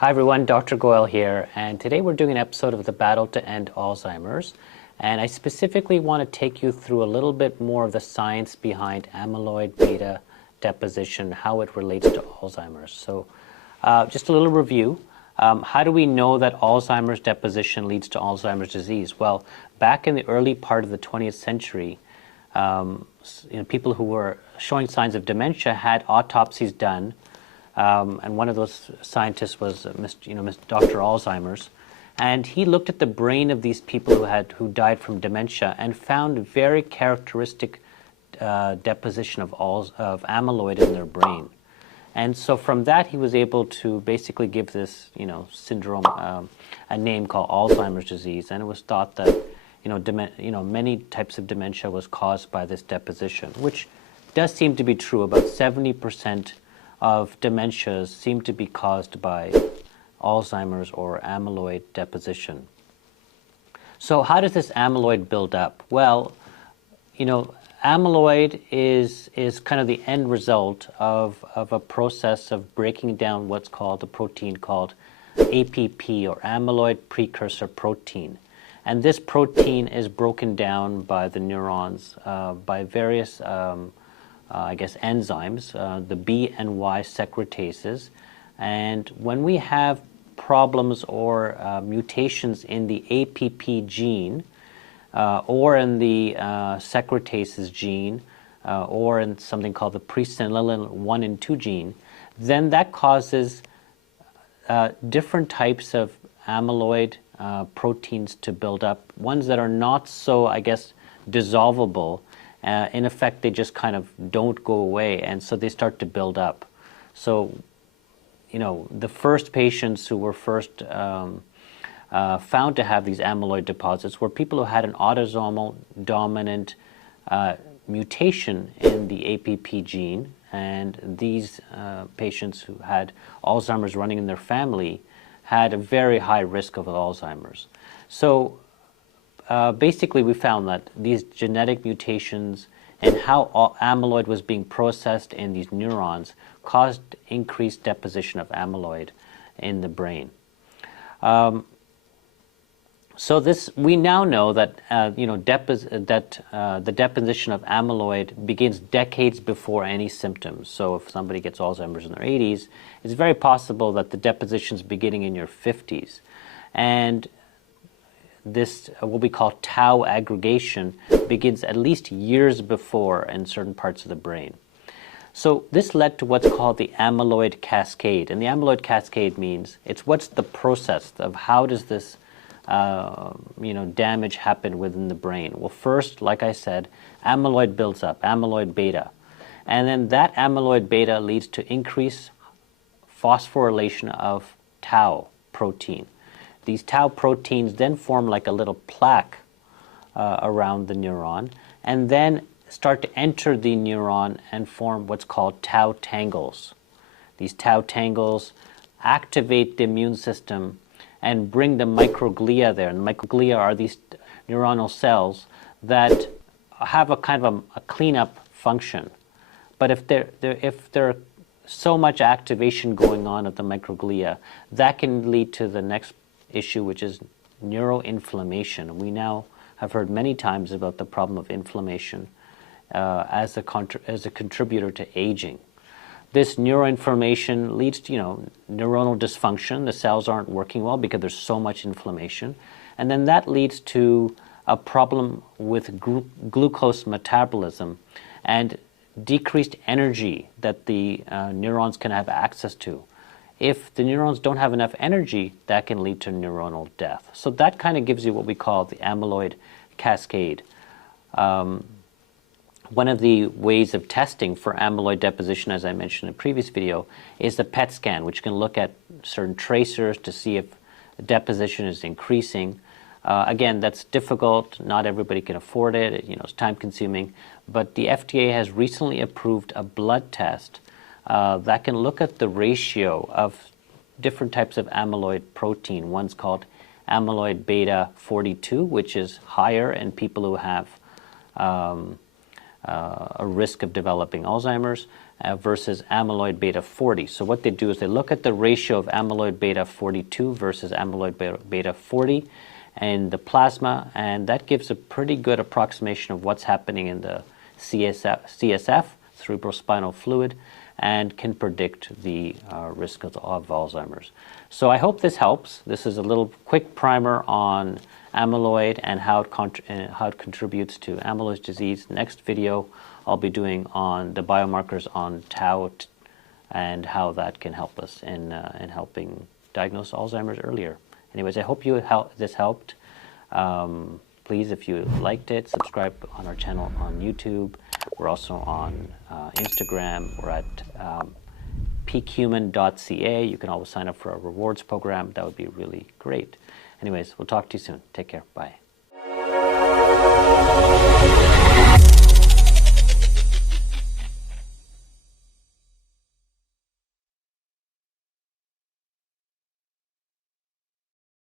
Hi everyone, Dr. Goel here, and today we're doing an episode of The Battle to End Alzheimer's, and I specifically want to take you through a little bit more of the science behind amyloid beta deposition, how it relates to Alzheimer's. So just a little review. How do we know that Alzheimer's deposition leads to Alzheimer's disease? Well, back in the early part of the 20th century, people who were showing signs of dementia had autopsies done, and one of those scientists was Dr. Alzheimer's, and he looked at the brain of these people who died from dementia and found very characteristic deposition of amyloid in their brain. And so from that, he was able to basically give this, syndrome a name called Alzheimer's disease, and it was thought that, many types of dementia was caused by this deposition, which does seem to be true. About 70% of dementias seem to be caused by Alzheimer's or amyloid deposition. So how does this amyloid build up? Well, amyloid is kind of the end result of a process of breaking down what's called a protein called APP, or amyloid precursor protein. And this protein is broken down by the neurons by various enzymes, the B and Y secretases. And when we have problems or mutations in the APP gene, or in the secretases gene, or in something called the presenilin 1 and 2 gene, then that causes different types of amyloid proteins to build up, ones that are not so, dissolvable. In effect, they just kind of don't go away, and so they start to build up. So, the first patients who were first found to have these amyloid deposits were people who had an autosomal dominant mutation in the APP gene, and these patients who had Alzheimer's running in their family had a very high risk of Alzheimer's. So basically we found that these genetic mutations and how amyloid was being processed in these neurons caused increased deposition of amyloid in the brain. So we now know that the deposition of amyloid begins decades before any symptoms. So if somebody gets Alzheimer's in their 80s, it's very possible that the deposition is beginning in your 50s. And this, what we call tau aggregation, begins at least years before in certain parts of the brain. So this led to what's called the amyloid cascade. And the amyloid cascade means what's the process of how does this damage happen within the brain. Well, first, like I said, amyloid builds up, amyloid beta. And then that amyloid beta leads to increased phosphorylation of tau protein. These tau proteins then form like a little plaque around the neuron, and then start to enter the neuron and form what's called tau tangles. These tau tangles activate the immune system and bring the microglia there. And the microglia are these neuronal cells that have a kind of a cleanup function. But if there's so much activation going on at the microglia, that can lead to the next issue, which is neuroinflammation. We now have heard many times about the problem of inflammation as a contributor to aging. This neuroinflammation leads to, neuronal dysfunction. The cells aren't working well because there's so much inflammation. And then that leads to a problem with glucose metabolism and decreased energy that the neurons can have access to. If the neurons don't have enough energy, that can lead to neuronal death. So that kind of gives you what we call the amyloid cascade. One of the ways of testing for amyloid deposition, as I mentioned in a previous video, is the PET scan, which can look at certain tracers to see if deposition is increasing. Again, that's difficult. Not everybody can afford it. It's time-consuming. But the FDA has recently approved a blood test that can look at the ratio of different types of amyloid protein. One's called amyloid beta 42, which is higher in people who have a risk of developing Alzheimer's, versus amyloid beta 40. So what they do is they look at the ratio of amyloid beta 42 versus amyloid beta 40 in the plasma, and that gives a pretty good approximation of what's happening in the CSF, cerebrospinal fluid, and can predict the risk of Alzheimer's. So I hope this helps. This is a little quick primer on amyloid and how it contributes to amyloid disease. Next video I'll be doing on the biomarkers on tau and how that can help us in helping diagnose Alzheimer's earlier. Anyways, I hope this helped. Please, if you liked it, subscribe on our channel on YouTube. We're also on Instagram. We're at peakhuman.ca. You can always sign up for our rewards program. That would be really great. Anyways, we'll talk to you soon. Take care. Bye.